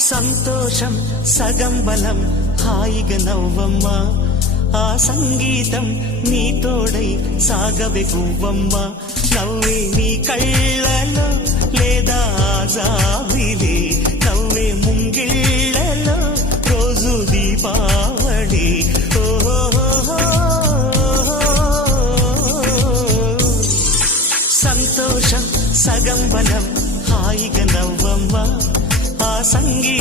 సంతోషం సగం బలం హాయిగా నవ్వమ్మ ఆ సంగీతం నీ తోడై సాగవే గువ్వమ్మ నవ్వే నీ కళ్ళలో లేదా జాబిలి నవ్వే ముంగిళ్ళలో రోజు దీపావళి సంతోషం సగం బలం హాయిగా నవ్వమ్మ ఆ సంగీతం